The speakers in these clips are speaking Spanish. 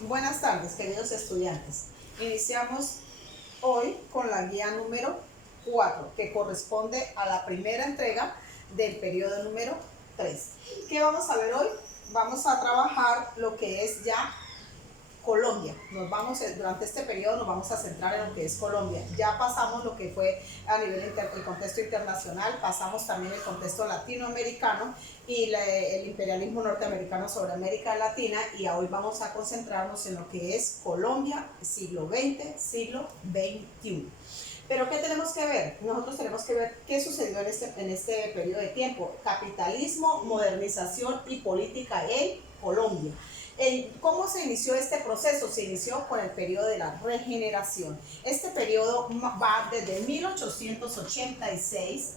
Buenas tardes, queridos estudiantes. Iniciamos hoy con la guía número 4, que corresponde a la primera entrega del periodo número 3. ¿Qué vamos a ver hoy? Vamos a trabajar lo que es ya Colombia. Durante este periodo nos vamos a centrar en lo que es Colombia. Ya pasamos lo que fue a nivel el contexto internacional, pasamos también el contexto latinoamericano y el imperialismo norteamericano sobre América Latina, y hoy vamos a concentrarnos en lo que es Colombia, siglo XX, siglo XXI. Pero ¿qué tenemos que ver? Nosotros tenemos que ver qué sucedió en este periodo de tiempo. Capitalismo, modernización y política en Colombia. ¿Cómo se inició este proceso? Se inició con el periodo de la regeneración. Este periodo va desde 1986,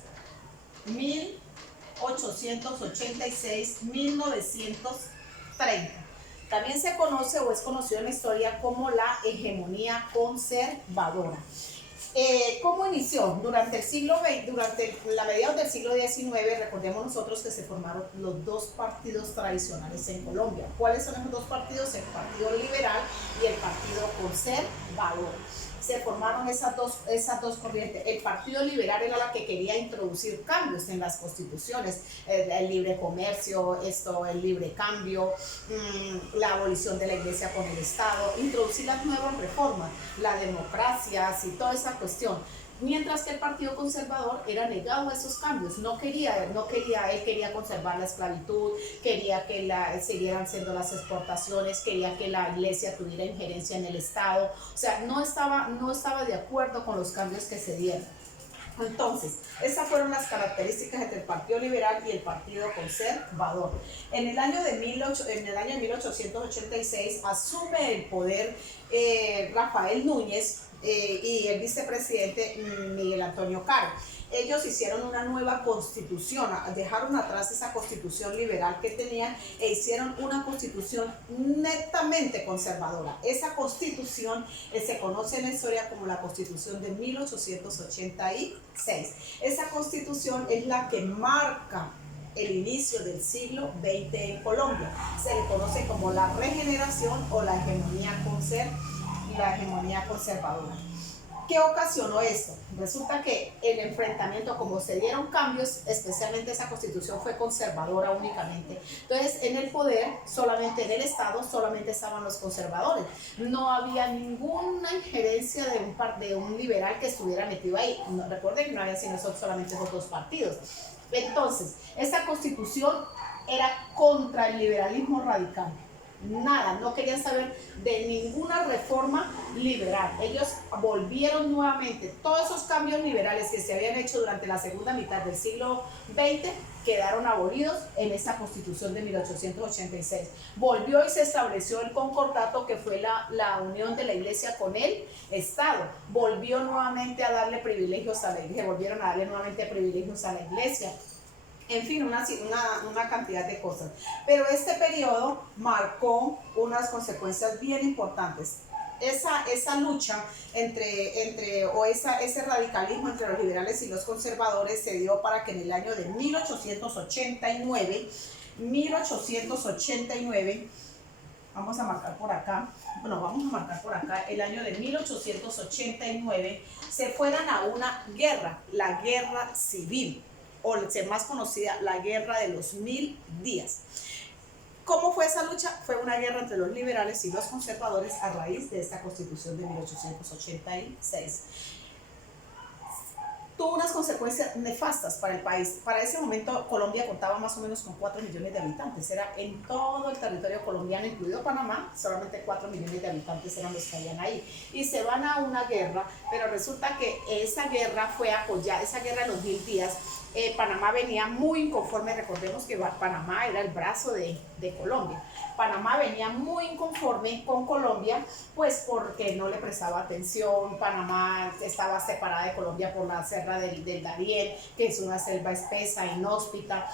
1930. También se conoce o es conocido en la historia como la hegemonía conservadora. ¿Cómo inició? Durante el siglo XX, durante la mediados del siglo XIX, recordemos nosotros que se formaron los dos partidos tradicionales en Colombia. ¿Cuáles son esos dos partidos? El Partido Liberal y el Partido Conservador. Se formaron esas dos corrientes. El Partido Liberal era la que quería introducir cambios en las constituciones, el libre comercio, el libre cambio, la abolición de la iglesia con el Estado, introducir las nuevas reformas, la democracia y toda esa cuestión. Mientras que el Partido Conservador era negado a esos cambios, él quería conservar la esclavitud, quería que siguieran siendo las exportaciones, quería que la iglesia tuviera injerencia en el Estado, o sea, no estaba de acuerdo con los cambios que se dieron. Entonces, esas fueron las características entre el Partido Liberal y el Partido Conservador. En el año de 1886 asume el poder Rafael Núñez y el vicepresidente Miguel Antonio Caro. Ellos hicieron una nueva constitución, dejaron atrás esa constitución liberal que tenían e hicieron una constitución netamente conservadora. Esa constitución se conoce en la historia como la constitución de 1886. Esa constitución es la que marca el inicio del siglo XX en Colombia. Se le conoce como la regeneración o la hegemonía conservadora. ¿Qué ocasionó esto? Resulta que el enfrentamiento, como se dieron cambios, especialmente esa constitución fue conservadora únicamente. Entonces, en el poder, solamente en el Estado, solamente estaban los conservadores. No había ninguna injerencia de un liberal que estuviera metido ahí. Recuerden que no había sino solamente esos dos partidos. Entonces, esta constitución era contra el liberalismo radical. Nada, no querían saber de ninguna reforma liberal. Ellos volvieron nuevamente, todos esos cambios liberales que se habían hecho durante la segunda mitad del siglo XX quedaron abolidos en esta constitución de 1886. Volvió y se estableció el concordato, que fue la unión de la iglesia con el Estado. Volvió nuevamente a darle privilegios a la iglesia, volvieron a darle nuevamente privilegios a la iglesia. En fin, una cantidad de cosas. Pero este periodo marcó unas consecuencias bien importantes. Esa lucha ese radicalismo entre los liberales y los conservadores se dio para que en el año de 1889, vamos a marcar por acá, el año de 1889, se fueran a una guerra, la guerra civil, o más conocida, la guerra de los 1000 días. ¿Cómo fue esa lucha? Fue una guerra entre los liberales y los conservadores a raíz de esta constitución de 1886. Tuvo unas consecuencias nefastas para el país. Para ese momento Colombia contaba más o menos con 4 millones de habitantes. Era en todo el territorio colombiano, incluido Panamá, solamente 4 millones de habitantes eran los que habían ahí. Y se van a una guerra, pero resulta que esa guerra fue apoyada, esa guerra de los 1000 días, Panamá venía muy inconforme. Recordemos que Panamá era el brazo de Colombia. Panamá venía muy inconforme con Colombia, pues porque no le prestaba atención. Panamá estaba separada de Colombia por la selva del Darién, que es una selva espesa, inhóspita.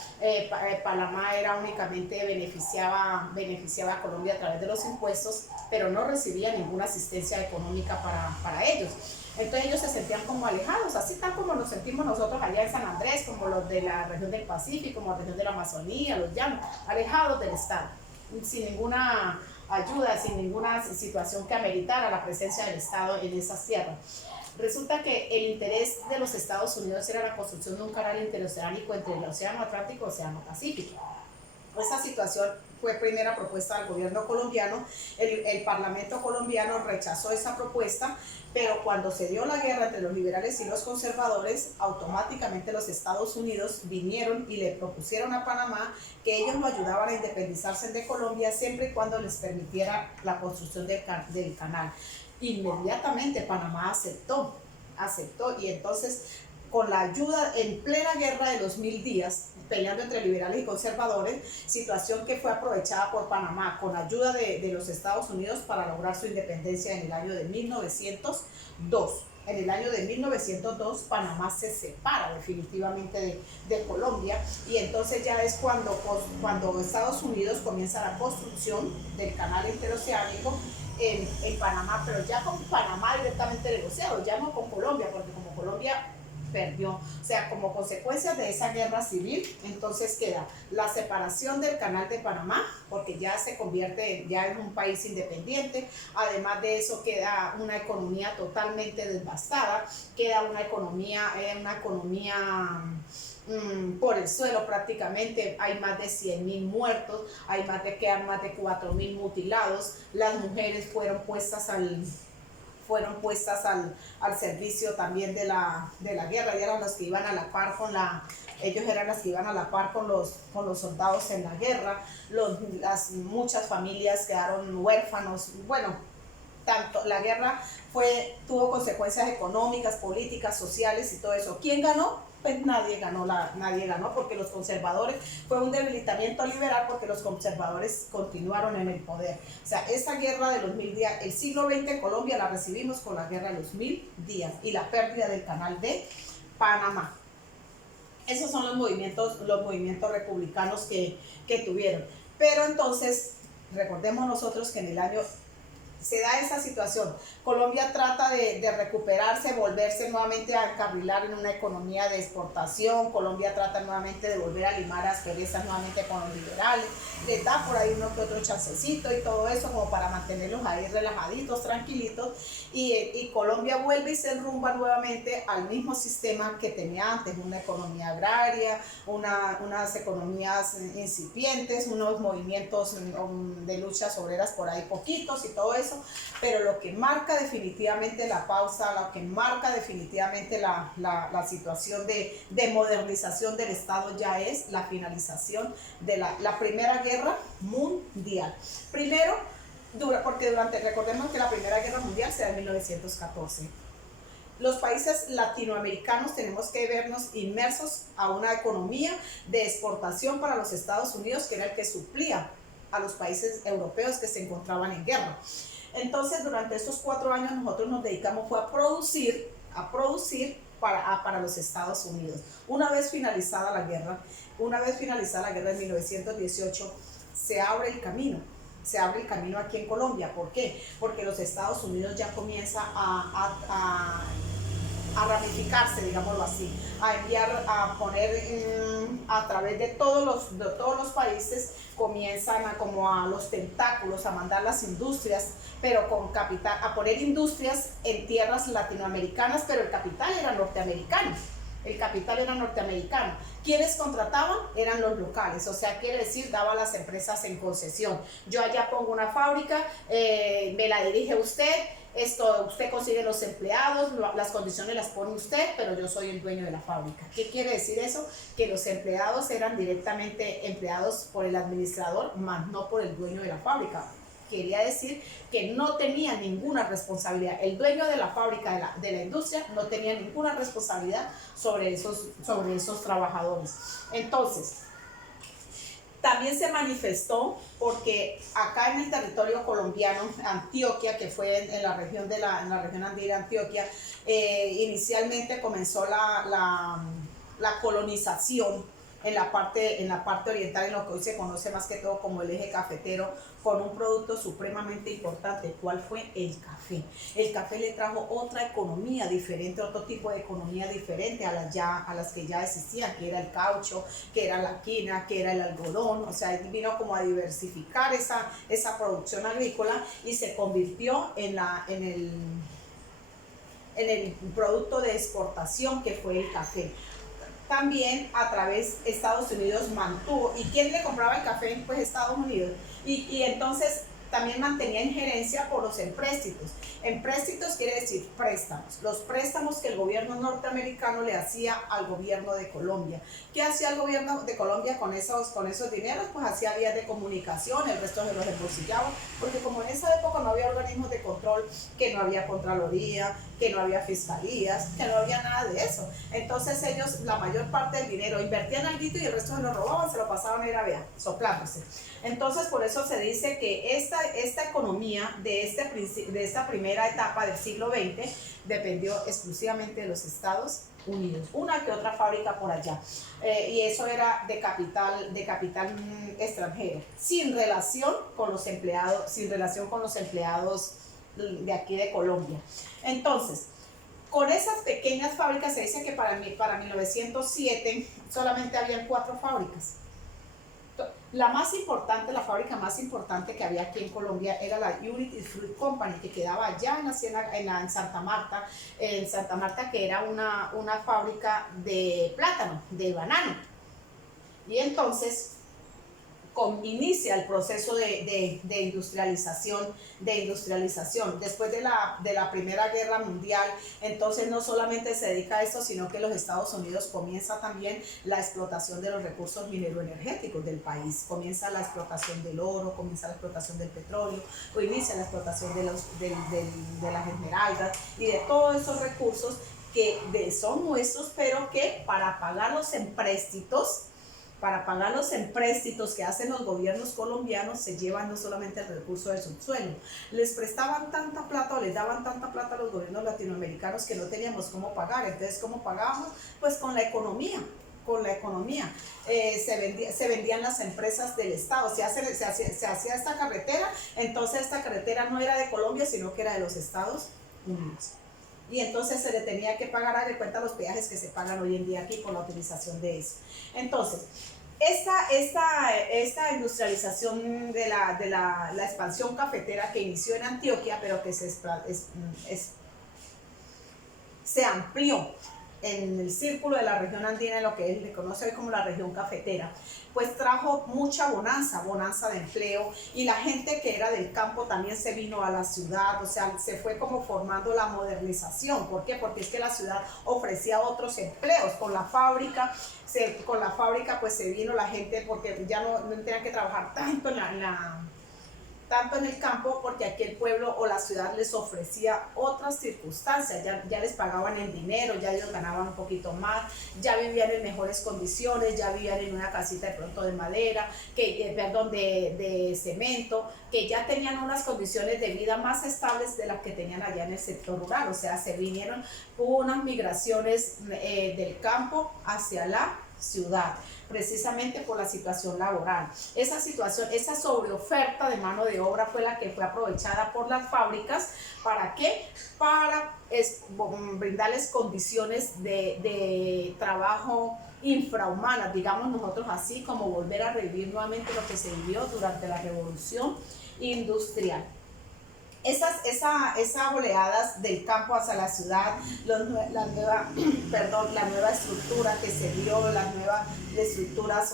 Panamá únicamente beneficiaba a Colombia a través de los impuestos, pero no recibía ninguna asistencia económica para ellos. Entonces ellos se sentían como alejados, así tal como nos sentimos nosotros allá en San Andrés, como los de la región del Pacífico, como la región de la Amazonía, los llanos, alejados del Estado, sin ninguna ayuda, sin ninguna situación que ameritara la presencia del Estado en esas tierras. Resulta que el interés de los Estados Unidos era la construcción de un canal interoceánico entre el Océano Atlántico y el Océano Pacífico. Esta situación fue primera propuesta del gobierno colombiano, el Parlamento colombiano rechazó esa propuesta, pero cuando se dio la guerra entre los liberales y los conservadores, automáticamente los Estados Unidos vinieron y le propusieron a Panamá que ellos lo ayudaban a independizarse de Colombia siempre y cuando les permitiera la construcción del canal. Inmediatamente Panamá aceptó y entonces con la ayuda en plena guerra de los 1000 días, peleando entre liberales y conservadores, situación que fue aprovechada por Panamá con ayuda de los Estados Unidos para lograr su independencia en el año de 1902. En el año de 1902 Panamá se separa definitivamente de Colombia y entonces ya es cuando Estados Unidos comienza la construcción del canal interoceánico en Panamá, pero ya con Panamá directamente negociado, ya no con Colombia, porque como Colombia perdió, o sea, como consecuencia de esa guerra civil, entonces queda la separación del canal de Panamá, porque ya se convierte ya en un país independiente, además de eso queda una economía totalmente devastada, queda una economía por el suelo prácticamente, hay más de 100.000 muertos, quedan más de 4.000 mutilados, las mujeres fueron puestas al servicio también de la guerra, y eran los que iban a la par ellos eran las que iban a la par con los soldados en la guerra, muchas familias quedaron huérfanos, bueno, tanto la guerra tuvo consecuencias económicas, políticas, sociales y todo eso. ¿Quién ganó? Pues nadie ganó porque los conservadores, fue un debilitamiento liberal porque los conservadores continuaron en el poder. O sea, esa guerra de los 1000 días, el siglo XX en Colombia la recibimos con la guerra de los 1000 días y la pérdida del canal de Panamá. Esos son los movimientos republicanos que tuvieron. Pero entonces, recordemos nosotros que en el año se da esa situación. Colombia trata de recuperarse, volverse nuevamente a encarrilar en una economía de exportación. Colombia trata nuevamente de volver a limar asperezas nuevamente con los liberales. Les da por ahí uno que otro chancecito y todo eso como para mantenerlos ahí relajaditos, tranquilitos. Y Colombia vuelve y se enrumba nuevamente al mismo sistema que tenía antes, una economía agraria, unas economías incipientes, unos movimientos de luchas obreras por ahí poquitos y todo eso, pero lo que marca definitivamente la pausa, lo que marca definitivamente la situación de modernización del Estado ya es la finalización de la Primera Guerra Mundial. Primero, porque recordemos que la Primera Guerra Mundial se da en 1914. Los países latinoamericanos tenemos que vernos inmersos a una economía de exportación para los Estados Unidos, que era el que suplía a los países europeos que se encontraban en guerra. Entonces, durante estos 4 años nosotros nos dedicamos a producir para los Estados Unidos. Una vez finalizada la guerra en 1918, se abre el camino aquí en Colombia. ¿Por qué? Porque los Estados Unidos ya comienza a ramificarse, digámoslo así, a poner a través de todos los países, comienzan a los tentáculos, a mandar las industrias, pero con capital, a poner industrias en tierras latinoamericanas, pero el capital era norteamericano. ¿Quiénes contrataban? Eran los locales, o sea, quiere decir, daba las empresas en concesión. Yo allá pongo una fábrica, me la dirige usted, usted consigue los empleados, las condiciones las pone usted, pero yo soy el dueño de la fábrica. ¿Qué quiere decir eso? Que los empleados eran directamente empleados por el administrador, más no por el dueño de la fábrica. Quería decir que no tenía ninguna responsabilidad. El dueño de la fábrica, de la industria, no tenía ninguna responsabilidad sobre esos trabajadores. Entonces, también se manifestó porque acá en el territorio colombiano, Antioquia, que fue en la región andina de Antioquia, inicialmente comenzó la colonización en la parte oriental, en lo que hoy se conoce más que todo como el eje cafetero, con un producto supremamente importante. ¿Cuál fue? El café. El café le trajo otra economía diferente, otro tipo de economía diferente a las que ya existían, que era el caucho, que era la quina, que era el algodón. O sea, vino como a diversificar esa producción agrícola y se convirtió en el producto de exportación que fue el café. También a través de Estados Unidos mantuvo. ¿Y quién le compraba el café? Pues Estados Unidos. Y entonces también mantenía injerencia por los empréstitos. Empréstitos quiere decir préstamos. Los préstamos que el gobierno norteamericano le hacía al gobierno de Colombia. ¿Qué hacía el gobierno de Colombia con esos dineros? Pues hacía vías de comunicación, el resto de los embolsillaban, porque como en esa época no había organismos de control, que no había Contraloría, que no había fiscalías, que no había nada de eso. Entonces ellos, la mayor parte del dinero, invertían algo y el resto se lo robaban, se lo pasaban a ir a ver, soplándose. Entonces por eso se dice que esta economía de esta primera etapa del siglo XX dependió exclusivamente de los Estados Unidos, una que otra fábrica por allá, y eso era de capital extranjero, sin relación con los empleados de aquí de Colombia. Entonces, con esas pequeñas fábricas, se dice que para 1907 solamente habían 4 fábricas. La fábrica más importante que había aquí en Colombia era la Unity Fruit Company, que quedaba allá en Santa Marta, que era una fábrica de plátano, de banano. Y entonces inicia el proceso de industrialización. Después de la Primera Guerra Mundial, entonces no solamente se dedica a eso, sino que los Estados Unidos comienza también la explotación de los recursos mineroenergéticos del país. Comienza la explotación del oro, comienza la explotación del petróleo, o inicia la explotación de las esmeraldas y de todos esos recursos que son nuestros, pero que para pagar los empréstitos que hacen los gobiernos colombianos se llevan no solamente el recurso del subsuelo, les prestaban tanta plata o les daban tanta plata a los gobiernos latinoamericanos que no teníamos cómo pagar. Entonces, ¿cómo pagábamos? Pues con la economía. Se vendían las empresas del Estado, se hacía esta carretera, entonces esta carretera no era de Colombia, sino que era de los Estados Unidos. Y entonces se le tenía que pagar, a de cuenta los peajes que se pagan hoy en día aquí por la utilización de eso. Entonces, esta industrialización de la expansión cafetera que inició en Antioquia, pero que se amplió en el círculo de la región andina, en lo que se conoce hoy como la región cafetera, pues trajo mucha bonanza de empleo, y la gente que era del campo también se vino a la ciudad. O sea, se fue como formando la modernización. ¿Por qué? Porque es que la ciudad ofrecía otros empleos. Con la fábrica pues se vino la gente, porque ya no tenían que trabajar tanto en el campo, porque aquí el pueblo o la ciudad les ofrecía otras circunstancias, ya les pagaban en dinero, ya ellos ganaban un poquito más, ya vivían en mejores condiciones, ya vivían en una casita de pronto de madera, de cemento, que ya tenían unas condiciones de vida más estables de las que tenían allá en el sector rural. O sea, hubo unas migraciones del campo hacia la ciudad, precisamente por la situación laboral. Esa sobreoferta de mano de obra fue la que fue aprovechada por las fábricas. ¿Para qué? Para brindarles condiciones de trabajo infrahumanas, digamos nosotros así, como volver a revivir nuevamente lo que se vivió durante la Revolución Industrial. Esas oleadas del campo hacia la ciudad, la nueva estructura que se dio, las nuevas estructuras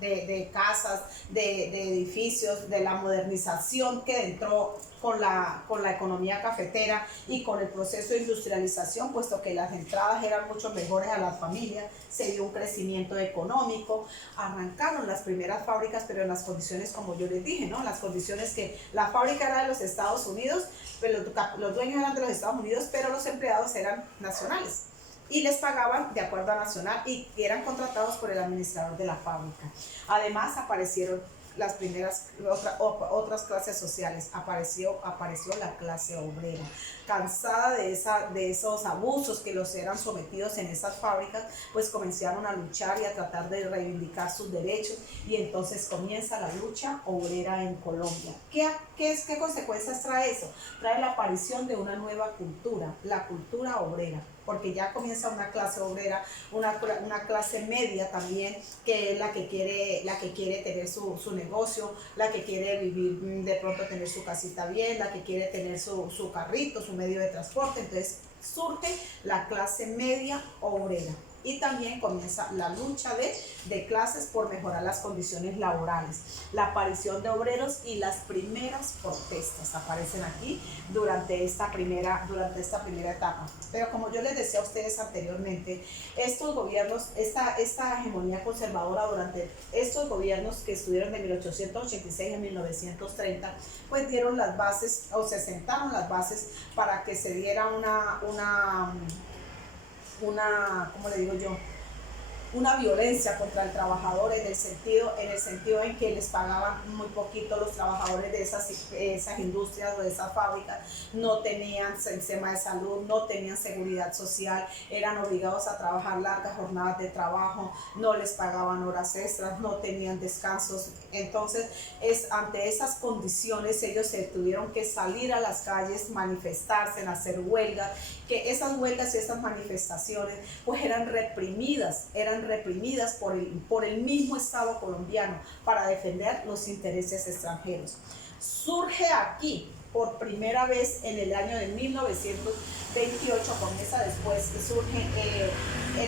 de casas, de edificios, de la modernización que entró con la economía cafetera y con el proceso de industrialización, puesto que las entradas eran mucho mejores a las familias, se dio un crecimiento económico, arrancaron las primeras fábricas, pero en las condiciones, como yo les dije, ¿no? Las condiciones que la fábrica era de los Estados Unidos, pero los dueños eran de los Estados Unidos, pero los empleados eran nacionales y les pagaban de acuerdo a nacional y eran contratados por el administrador de la fábrica. Además aparecieron las primeras, otras clases sociales, apareció la clase obrera, cansada de esos abusos que los eran sometidos en esas fábricas, pues comenzaron a luchar y a tratar de reivindicar sus derechos, y entonces comienza la lucha obrera en Colombia. ¿Qué consecuencias trae eso? Trae la aparición de una nueva cultura, la cultura obrera, porque ya comienza una clase obrera, una clase media también, que es la que quiere tener su negocio, la que quiere vivir, de pronto tener su casita bien, la que quiere tener su carrito, su medio de transporte. Entonces surge la clase media obrera. Y también comienza la lucha de clases por mejorar las condiciones laborales. La aparición de obreros y las primeras protestas aparecen aquí durante esta primera etapa. Pero como yo les decía a ustedes anteriormente, estos gobiernos, esta hegemonía conservadora durante estos gobiernos que estuvieron de 1886 a 1930, pues dieron las bases, o se sentaron las bases para que se diera ¿cómo le digo yo? Una violencia contra el trabajador en el sentido en que les pagaban muy poquito. Los trabajadores de esas industrias o de esas fábricas no tenían sistema de salud, no tenían seguridad social, eran obligados a trabajar largas jornadas de trabajo, no les pagaban horas extras, no tenían descansos. Entonces, ante esas condiciones ellos se tuvieron que salir a las calles, manifestarse, hacer huelgas, que esas huelgas y esas manifestaciones pues eran reprimidas por el mismo Estado colombiano para defender los intereses extranjeros. Surge aquí por primera vez en el año de 1928, comienza después,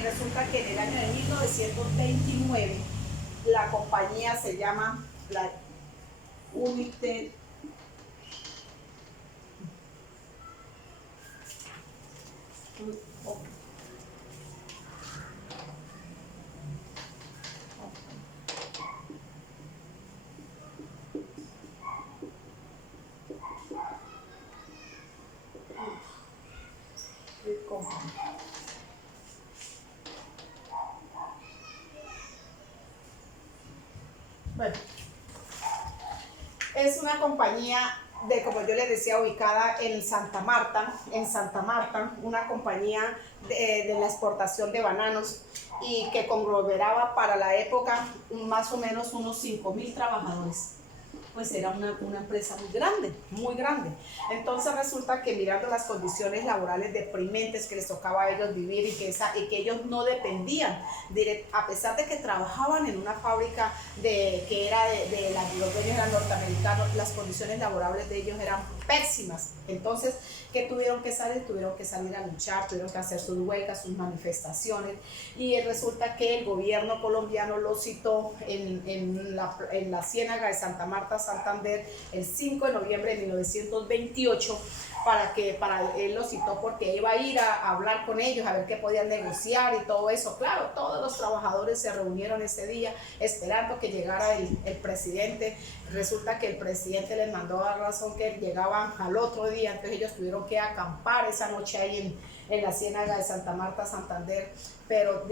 resulta que en el año de 1929 la compañía se llama la United. Bueno, es una compañía como yo les decía, ubicada en Santa Marta, una compañía de la exportación de bananos, y que conglomeraba para la época más o menos unos 5.000 trabajadores. Pues era una empresa muy grande, muy grande. Entonces resulta que mirando las condiciones laborales deprimentes que les tocaba a ellos vivir, y que ellos no dependían, a pesar de que trabajaban en una fábrica que era los dueños eran norteamericanos, las condiciones laborales de ellos eran pésimas. Entonces, ¿qué tuvieron que salir? Tuvieron que salir a luchar, tuvieron que hacer sus huelgas, sus manifestaciones, y resulta que el gobierno colombiano lo citó en la Ciénaga de Santa Marta, Santander, el 5 de noviembre de 1928, él lo citó porque iba a ir a hablar con ellos, a ver qué podían negociar y todo eso. Claro, todos los trabajadores se reunieron ese día esperando que llegara el presidente. Resulta que el presidente les mandó a razón que llegaban al otro día, entonces ellos tuvieron que acampar esa noche ahí en la Ciénaga de Santa Marta, Santander. Pero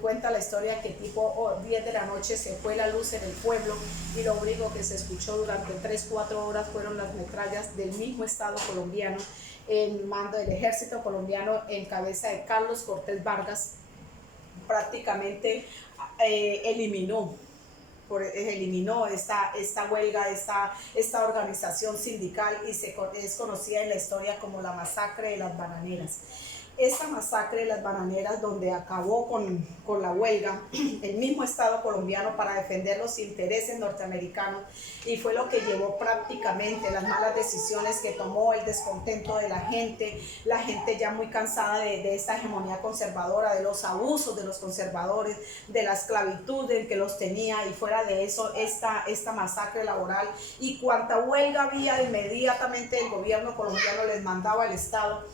cuenta la historia que tipo 10 de la noche se fue la luz en el pueblo, y lo único que se escuchó durante 3-4 horas fueron las metrallas del mismo Estado colombiano, en mando del ejército colombiano en cabeza de Carlos Cortés Vargas. Prácticamente eliminó esta huelga, esta organización sindical, y es conocida en la historia como la masacre de las bananeras. Esta masacre de las bananeras, donde acabó con la huelga el mismo Estado colombiano para defender los intereses norteamericanos, y fue lo que llevó prácticamente las malas decisiones que tomó, el descontento de la gente ya muy cansada de esta hegemonía conservadora, de los abusos de los conservadores, de la esclavitud en que los tenía, y fuera de eso esta masacre laboral, y cuanta huelga había, inmediatamente el gobierno colombiano les mandaba el Estado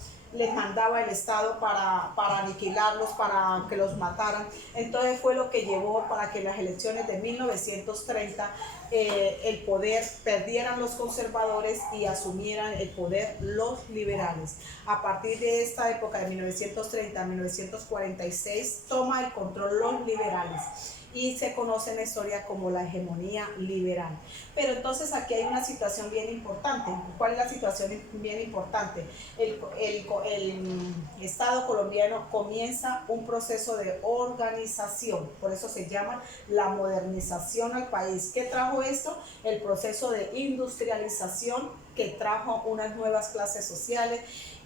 para aniquilarlos, para que los mataran. Entonces fue lo que llevó para que en las elecciones de 1930 el poder perdieran los conservadores y asumieran el poder los liberales. A partir de esta época de 1930 a 1946 toma el control los liberales. y se conoce en la historia como la hegemonía liberal. Pero entonces aquí hay una situación bien importante. ¿Cuál es la situación bien importante? El Estado colombiano comienza un proceso de organización, por eso se llama la modernización al país. ¿Qué trajo esto? El proceso de industrialización, que trajo unas nuevas clases sociales.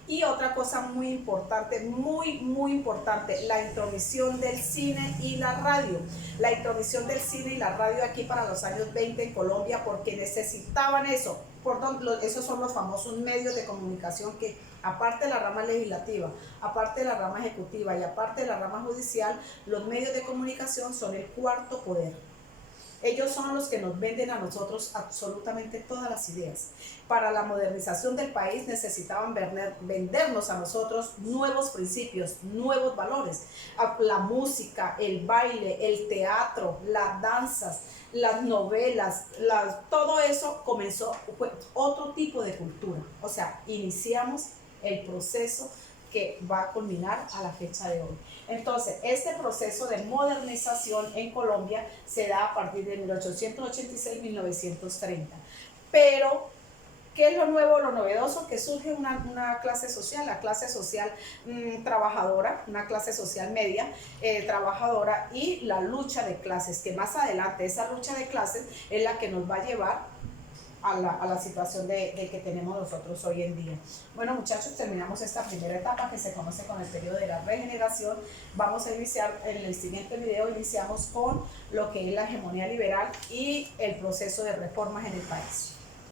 Y otra cosa muy importante, muy importante, la intromisión del cine y la radio. La intromisión del cine y la radio aquí para los años 20 en Colombia, porque necesitaban eso. Esos son los famosos medios de comunicación que, aparte de la rama legislativa, aparte de la rama ejecutiva y aparte de la rama judicial, los medios de comunicación son el cuarto poder. Ellos son los que nos venden a nosotros absolutamente todas las ideas. Para la modernización del país necesitaban vendernos a nosotros nuevos principios, nuevos valores. La música, el baile, el teatro, las danzas, las novelas, todo eso fue otro tipo de cultura. O sea, iniciamos el proceso que va a culminar a la fecha de hoy. Entonces, este proceso de modernización en Colombia se da a partir de 1886-1930. Pero, ¿qué es lo nuevo, lo novedoso? Que surge una clase social, la clase social trabajadora, una clase social media, trabajadora, y la lucha de clases, que más adelante esa lucha de clases es la que nos va a llevar a la situación de que tenemos nosotros hoy en día. Bueno, muchachos, terminamos esta primera etapa que se conoce con el periodo de la regeneración. Vamos a iniciar, en el siguiente video iniciamos con lo que es la hegemonía liberal y el proceso de reformas en el país.